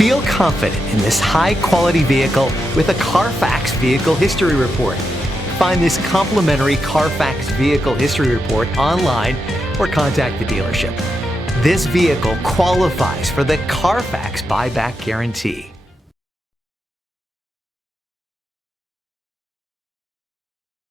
Feel confident in this high-quality vehicle with a CARFAX Vehicle History Report. Find this complimentary CARFAX Vehicle History Report online or contact the dealership. This vehicle qualifies for the CARFAX Buyback Guarantee.